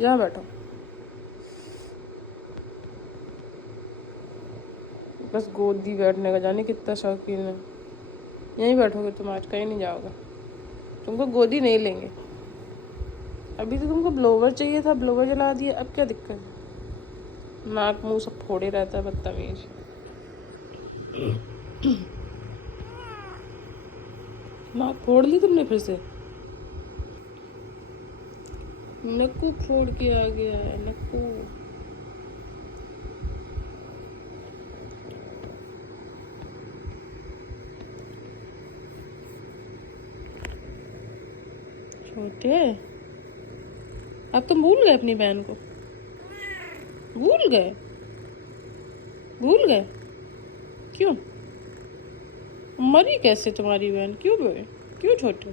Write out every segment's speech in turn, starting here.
यहाँ बैठो, बस गोदी बैठने का जाने कितना शौकीन है। यहीं बैठोगे तुम आज, कहीं नहीं जाओगे। तुमको गोदी नहीं लेंगे। अभी तो तुमको ब्लोवर चाहिए था, ब्लोवर जला दिया, अब क्या दिक्कत है? नाक मुंह सब फोड़े रहता है बदतमीज। नाक फोड़ ली तुमने फिर से? नक्कू फोड़ के आ गया है, नक्कू। छोटे, अब तुम भूल गए अपनी बहन को? भूल गए? भूल गए? क्यों? मरी कैसे तुम्हारी बहन? क्यों बोले? क्यों छोटे?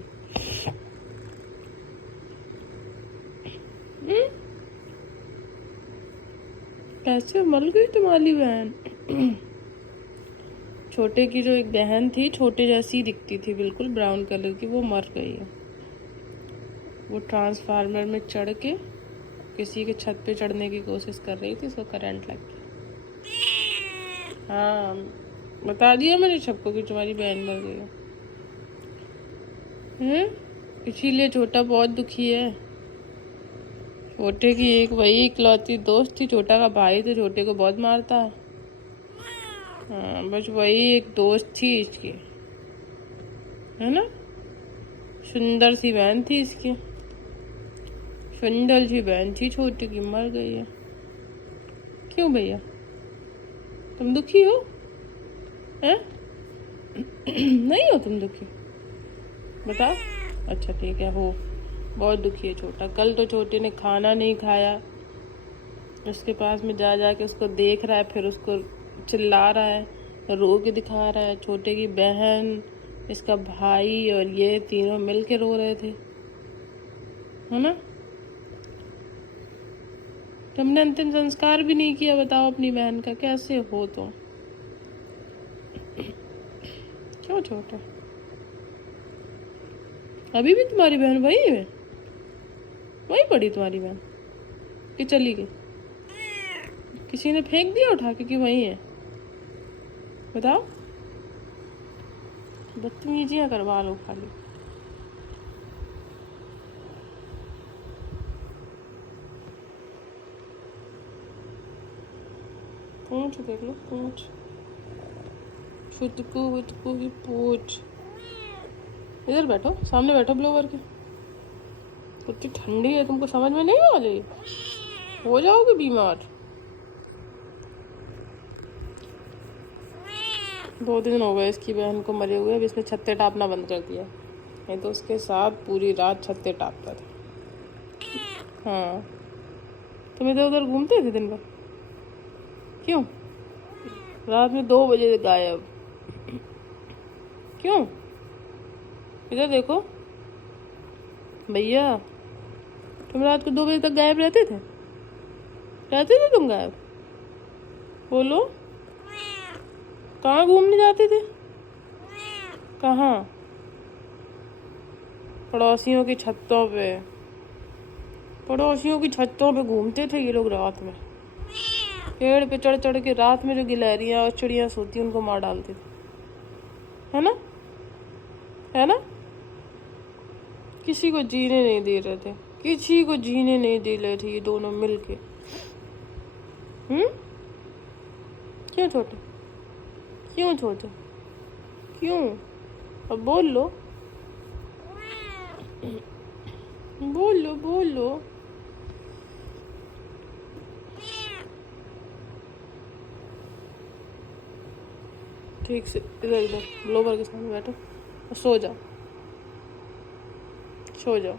कैसे मर गई तुम्हारी बहन? छोटे की जो एक बहन थी, छोटे जैसी दिखती थी, बिल्कुल ब्राउन कलर की, वो मर गई है। वो ट्रांसफार्मर में चढ़ के किसी के छत पे चढ़ने की कोशिश कर रही थी, उसको करंट लग गया। हाँ, बता दिया मैंने सबको कि तुम्हारी बहन मर गई है। इसीलिए छोटा बहुत दुखी है। छोटे की एक वही इकलौती दोस्त थी, छोटा का भाई, तो छोटे को बहुत मारता है। हाँ, बस वही एक दोस्त थी इसकी, है ना? सुंदर सी बहन थी इसकी, सुंदर सी बहन थी छोटे की, मर गई है। क्यों भैया, तुम दुखी हो? हैं? नहीं हो तुम दुखी? बताओ। अच्छा ठीक है, हो, बहुत दुखी है छोटा। कल तो छोटे ने खाना नहीं खाया, उसके पास में जा जा के उसको देख रहा है, फिर उसको चिल्ला रहा है, रो के दिखा रहा है। छोटे की बहन, इसका भाई और ये तीनों मिल के रो रहे थे, है ना? तुमने अंतिम संस्कार भी नहीं किया, बताओ अपनी बहन का। कैसे हो तुम? क्यों छोटा? अभी भी तुम्हारी बहन वही है? वही पड़ी तुम्हारी बहन कि चली गई? किसी ने फेंक दिया उठा के कि वही है? बताओ। बदतमीजियां करवा लो खाली। पूछ देख लो, पूछ, छुटकू की पूछ। इधर बैठो, सामने बैठो ब्लोवर के। कितनी ठंडी है, तुमको समझ में नहीं आ रही? हो जाओगे बीमार। 2 दिन हो गए इसकी बहन को मरे हुए, अब इसने छत्ते टापना बंद कर दिया। नहीं तो उसके साथ पूरी रात छत्ते टापता था। हाँ, तुम इधर उधर घूमते थे दिन भर? क्यों? रात में 2 बजे गायब? क्यों? इधर देखो भैया, तुम रात को 2 बजे तक गायब रहते थे? रहते थे तुम गायब? बोलो, कहाँ घूमने जाते थे? कहाँ? पड़ोसियों की छतों पे। पड़ोसियों की छतों पे घूमते थे ये लोग रात में। पेड़ पे चढ़ चढ़ के रात में जो गिलहरियां और चिड़िया सोती उनको मार डालते थे, है ना? है ना? किसी को जीने नहीं दे रहे थे, किसी को जीने नहीं दे रहे थे ये दोनों मिलके। क्यों छोटे? क्यों छोटे? क्यों? अब बोल लो, बोलो बोलो। ठीक से इधर इधर ब्लोवर के सामने बैठो और सो जाओ, सो जाओ।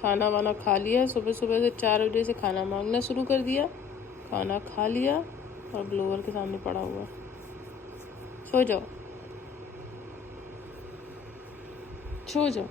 खाना वाना खा लिया? सुबह सुबह से 4 बजे से खाना मांगना शुरू कर दिया। खाना खा लिया और ब्लोवर के सामने पड़ा हुआ। सो जाओ, सो जाओ।